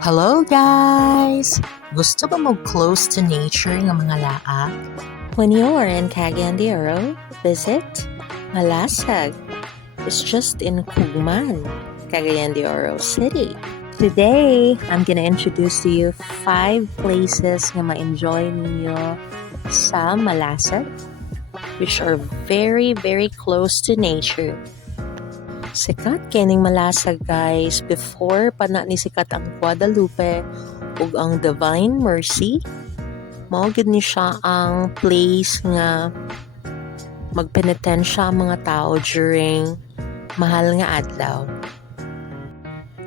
Hello guys! Gusto ba mo close to nature ng mga laak? When you're in Cagayan de Oro, visit Malasag. It's just in Cugman, Cagayan de Oro City. Today, I'm gonna introduce to you 5 places na ma-enjoy ninyo sa Malasag, which are very, very close to nature. Sikat kining Malasag guys, before pa na ni sikat ang Guadalupe ug ang Divine Mercy. Mao gid ni siya ang place nga magpenitensya ang mga tao during mahal nga adlaw.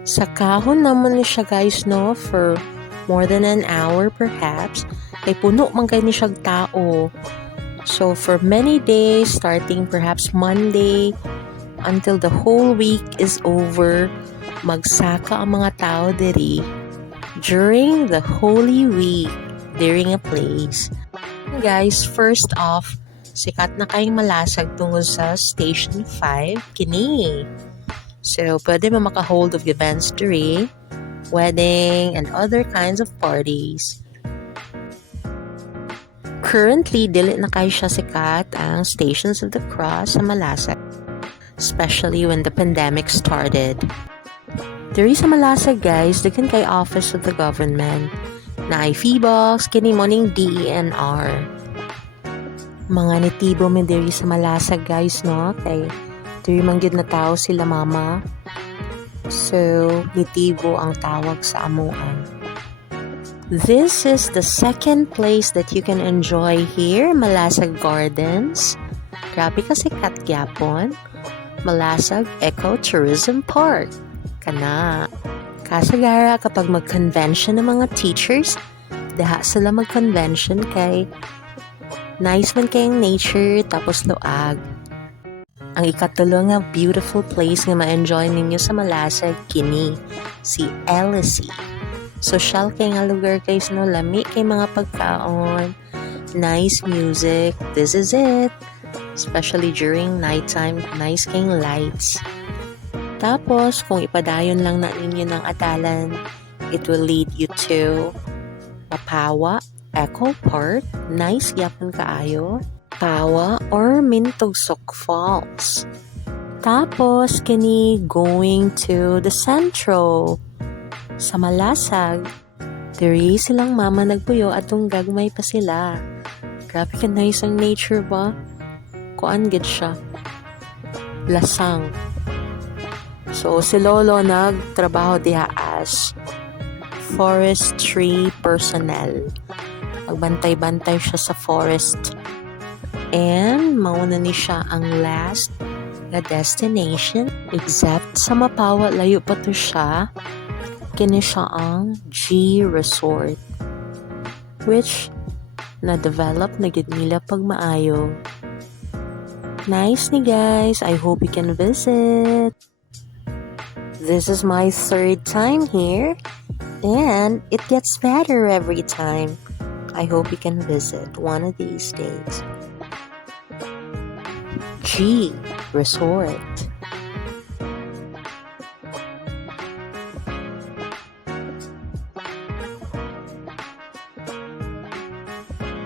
Sa kahon naman ni siya guys no, for more than an hour perhaps, kay puno man kay ni siya tao. So for many days, starting perhaps Monday, until the whole week is over, magsaka ang mga tao diri during the Holy Week, during a place. Guys, first off, sikat na kayong Malasag tungod sa Station 5, kini. So, pwede mo maka-hold of events diri, wedding, and other kinds of parties. Currently, dili na kayo siya sikat ang Stations of the Cross sa Malasag, especially when the pandemic started. Diri sa Malasag guys, daghan kay office of the government na ay FEBOX, kini mo ning DENR. Mga nitibo mi diri sa Malasag guys no, kay diri man gyud na tao sila mama. So, nitibo ang tawag sa amuan. This is the second place that you can enjoy here, Malasag Gardens. Grabe kasi kat gyapon. Malasag Ecotourism Park. Kana. Kasagara kapag mag-convention ng mga teachers, daha sila mag-convention kay nice man kayong nature tapos luag. Ang ikatulo nga beautiful place nga ma-enjoy ninyo sa Malasag kini, si Elysi. Social kay nga lugar guys no, lami kay mga pagkaon, nice music, this is it. Especially during nighttime, nice king lights. Tapos, kung ipadayon lang na ninyo ng Adalan, it will lead you to Mapawa Eco Park. Nice yapon kaayo. Pawa or Mintugsok Falls. Tapos, kini going to the Centro. Sa Malasag, diri silang mama nagpuyo atong gagmay pa sila. Grabe ka nice ang nature ba? Kuan gid siya. Lasang. So, si Lolo nagtrabaho diha as forestry personnel. Magbantay-bantay siya sa forest. And, mauna ni siya ang last na destination. Except sa Mapawa, layo pa to siya. Kini siya ang G Resort. Which, na-develop na gid nila pag maayo. Nice ni guys. I hope you can visit. This is my 3rd time here, and it gets better every time. I hope you can visit one of these days. G Resort.